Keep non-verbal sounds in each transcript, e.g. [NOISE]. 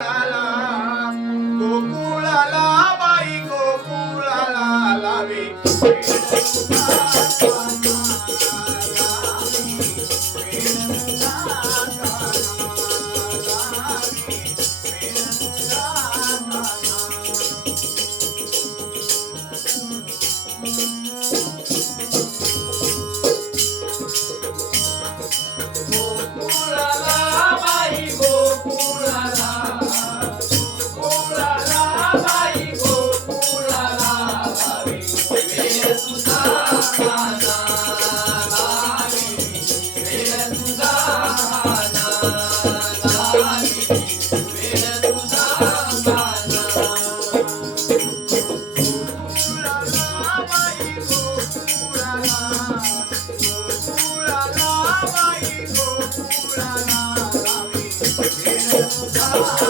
La la lave Oh. Let's [LAUGHS] go.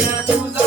Yeah.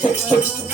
text, text, text.